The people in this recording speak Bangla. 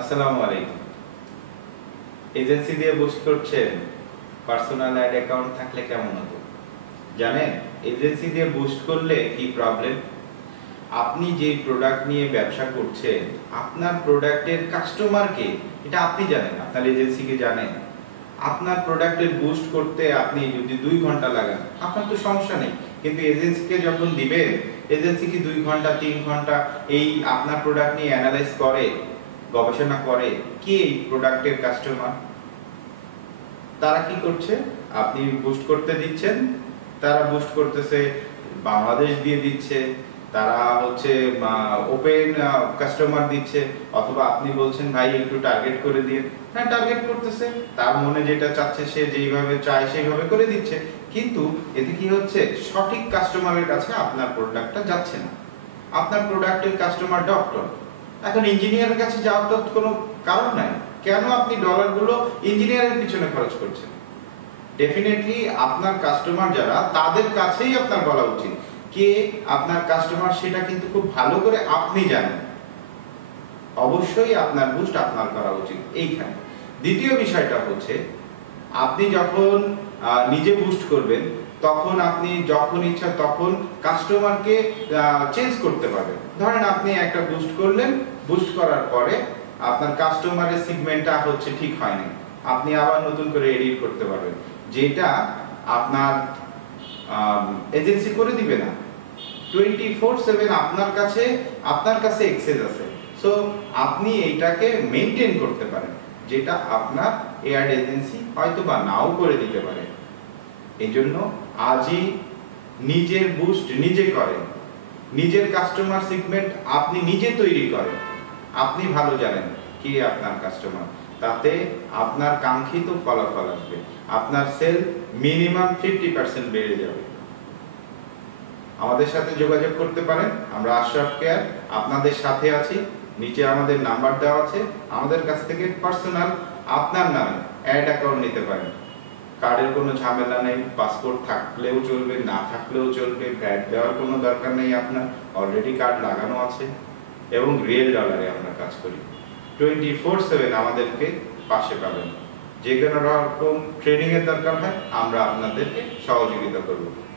আসসালামু আলাইকুম। এজেন্সি দিয়ে বুস্ট করছেন, পার্সোনাল অ্যাড অ্যাকাউন্ট থাকলে কেমন হতো? জানেন এজেন্সি দিয়ে বুস্ট করলে কি প্রবলেম? আপনি যে প্রোডাক্ট নিয়ে ব্যবসা করছেন, আপনার প্রোডাক্টের কাস্টমারকে এটা আপনি জানেন, আপনার এজেন্সিকে জানেন। আপনার প্রোডাক্টের বুস্ট করতে আপনি যদি 2 ঘন্টা লাগান, আপনার তো সমস্যা নেই। কিন্তু এজেন্সিকে যখন দিবেন, এজেন্সি কি 2 ঘন্টা 3 ঘন্টা এই আপনার প্রোডাক্ট নিয়ে অ্যানালাইজ করে, গবেষণা করে কে এই প্রোডাক্টের কাস্টমার? তারা কি করছে? আপনি বুস্ট করতে দিচ্ছেন, তারা বুস্ট করতেছে বাংলাদেশ দিয়ে দিচ্ছে, তারা হচ্ছে ওপেন কাস্টমার দিচ্ছে, অথবা আপনি বলছেন ভাই একটু টার্গেট করে দিন। হ্যাঁ, টার্গেট করতেছে, তার মনে যেটা চাচ্ছে সে যেইভাবে চায় সেইভাবে করে দিচ্ছে। কিন্তু এতে কি হচ্ছে? সঠিক কাস্টমারের কাছে আপনার প্রোডাক্টটা যাচ্ছে না। আপনার প্রোডাক্টের কাস্টমার ডক্টর, এখন ইঞ্জিনিয়ারের কাছে যাওয়ার তো কোনো কারণ নাই। কেন আপনি ডলারগুলো ইঞ্জিনিয়ারের পিছনে খরচ করছেন? ডেফিনেটলি আপনার কাস্টমার যারা, তাদের কাছেই আপনার বলা উচিত কে আপনার কাস্টমার, সেটা কিন্তু খুব ভালো করে আপনি জানেন। অবশ্যই আপনার বুস্ট আপনার করা উচিত এইখানে। দ্বিতীয় বিষয়টা হচ্ছে, আপনি যখন নিজে বুস্ট করবেন, তখন আপনি যখন ইচ্ছা তখন কাস্টমারকে চেঞ্জ করতে পারবেন। ধরেন আপনি একটা বুস্ট করলেন, বুস্ট করার পরে আপনার কাস্টমারের সেগমেন্টটা হচ্ছে ঠিক হয়নি, আপনি আবার নতুন করে এডিট করতে পারবেন, যেটা আপনার এজেন্সি করে দিবে না। 24/7 আপনার কাছে এক্সেস আছে। সো আপনি এইটাকে মেইনটেইন করতে পারেন, যেটা আপনার এয়ার এজেন্সি হয়তো বা নাও করে দিতে পারে। এইজন্য আজই নিজের বুস্ট নিজে করেন, নিজের কাস্টমার সেগমেন্ট আপনি নিজে তৈরি করেন। আপনি ভালো জানেন কে আপনার কাস্টমার, তাতে আপনার কাঙ্ক্ষিত ফলাফল আসবে, আপনার সেল মিনিমাম 50% বেড়ে যাবে। আমাদের সাথে যোগাযোগ করতে পারেন, আমরা আশরাফ কেয়ার আপনাদের সাথে আছি। নিচে আমাদের নাম্বার দেওয়া আছে, আমাদের কাছ থেকে পার্সোনাল আপনার নামে অ্যাড অ্যাকাউন্ট নিতে পারেন। কার্ডের কোনো ঝামেলা নেই, পাসপোর্ট থাকলেও চলবে, না থাকলেও চলবে, ভ্যাট দেওয়ার কোনো দরকার নেই, আপনার অলরেডি কার্ড লাগানো আছে, এবং রিয়েল ডলারে আমরা কাজ করি। 24/7 আমাদেরকে পাশে পাবেন। যে কোনো রকম ট্রেনিং এর দরকার হয়, আমরা আপনাদেরকে সহযোগিতা করব।